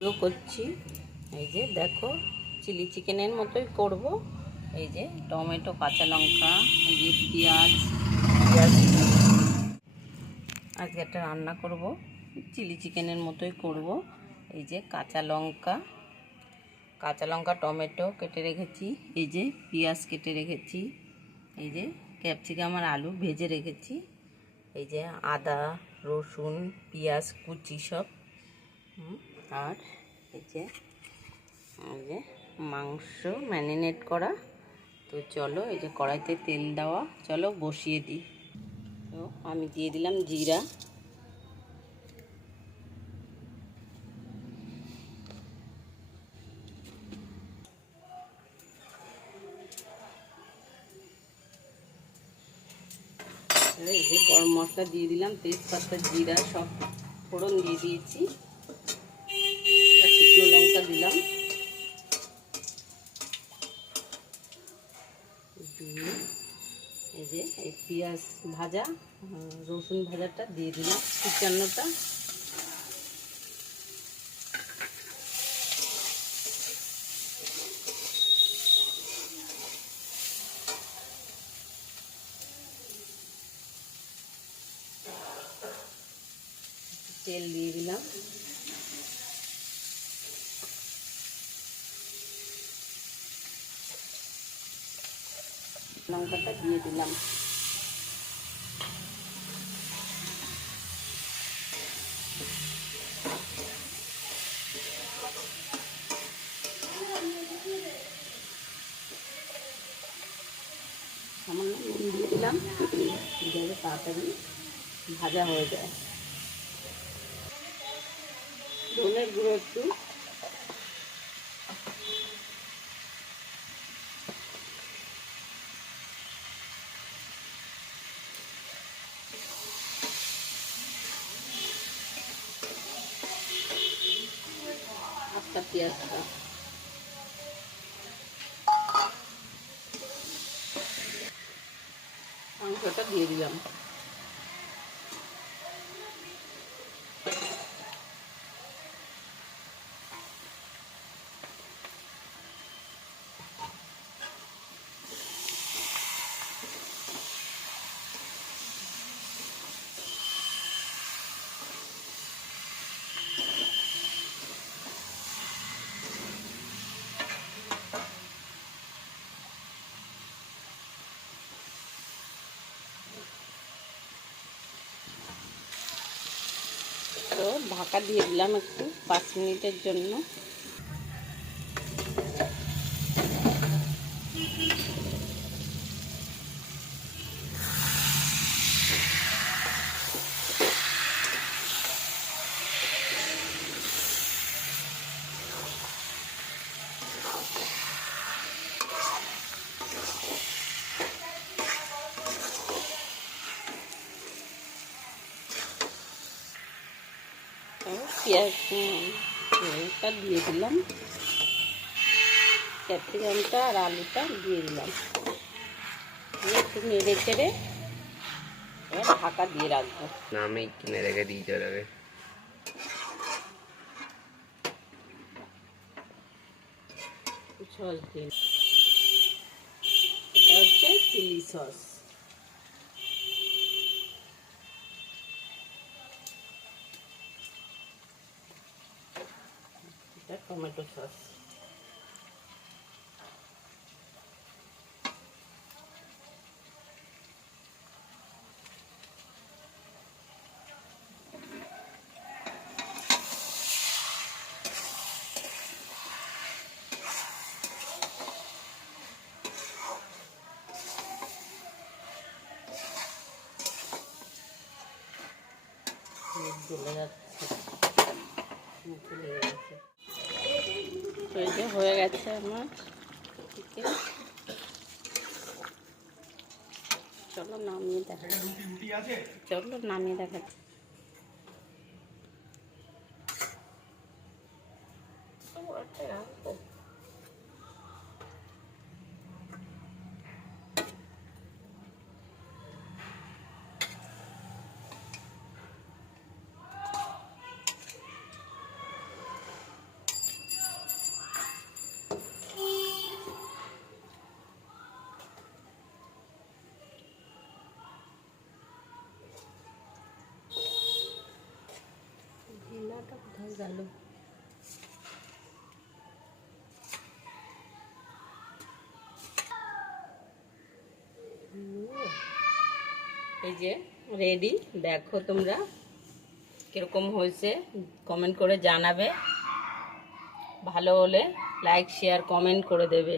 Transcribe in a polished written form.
করছি। এই যে দেখো, চিলি চিকেনের মতোই করব। এই যে টমেটো, কাঁচা লঙ্কা, এই যে পেঁয়াজ আজকে একটা রান্না করব, চিলি চিকেনের মতোই করব। এই যে কাঁচা লঙ্কা টমেটো কেটে রেখেছি, এই যে পেঁয়াজ কেটে রেখেছি, এই যে ক্যাপসিকাম আর আলু ভেজে রেখেছি, এই যে আদা রসুন পেঁয়াজ কুচি সব, আর এই যে মাংস ম্যারিনেট করা। তো চলো, এই যে কড়াইতে তেল দেওয়া, চলো বসিয়ে দিই। তো আমি দিয়ে দিলাম জিরা, এই যে গরম মশলা দিয়ে দিলাম, তেজপাতা জিরা সব ফোড়ন দিয়ে দিয়েছি, শুকনো লঙ্কা দিলাম, দিয়ে এই যে এই পেঁয়াজ ভাজা রসুন ভাজাটা দিয়ে দিলাম, 55টা। তেল দিয়ে দিলাম, লঙ্কাটা দিয়ে দিলাম, সামান্য নুন দিয়ে দিলাম, যাতে তাড়াতাড়ি ভাজা হয়ে যায়। ধনের গুঁড়ো একটু, আস্তা পেঁয়াজটা, মাংসটা দিয়ে দিলাম, তো ঢাকা দিয়ে দিলাম একটু 5 মিনিটের জন্য। পেঁয়াজটা দিয়ে দিলাম, ক্যাপসিকামটা আর আলুটা দিয়ে দিলাম, দিয়ে একটু নেড়ে চেড়ে এবার ঢাকা দিয়ে রাখবো। আমি কিনে রেখে দিই চলে সস দিন, এটা হচ্ছে চিলি সস, এটা টমেটো সস। চলে যাচ্ছে, মুখে লেগে গেছে। তো এই যে হয়ে গেছে আমার চিকেন, চলো নামিয়ে দেখা, চলো নামিয়ে দেখাচ্ছি। গেল। এই যে রেডি, দেখো তোমরা কিরকম হয়েছে, কমেন্ট করে জানাবে। ভালো হলে লাইক শেয়ার কমেন্ট করে দেবে।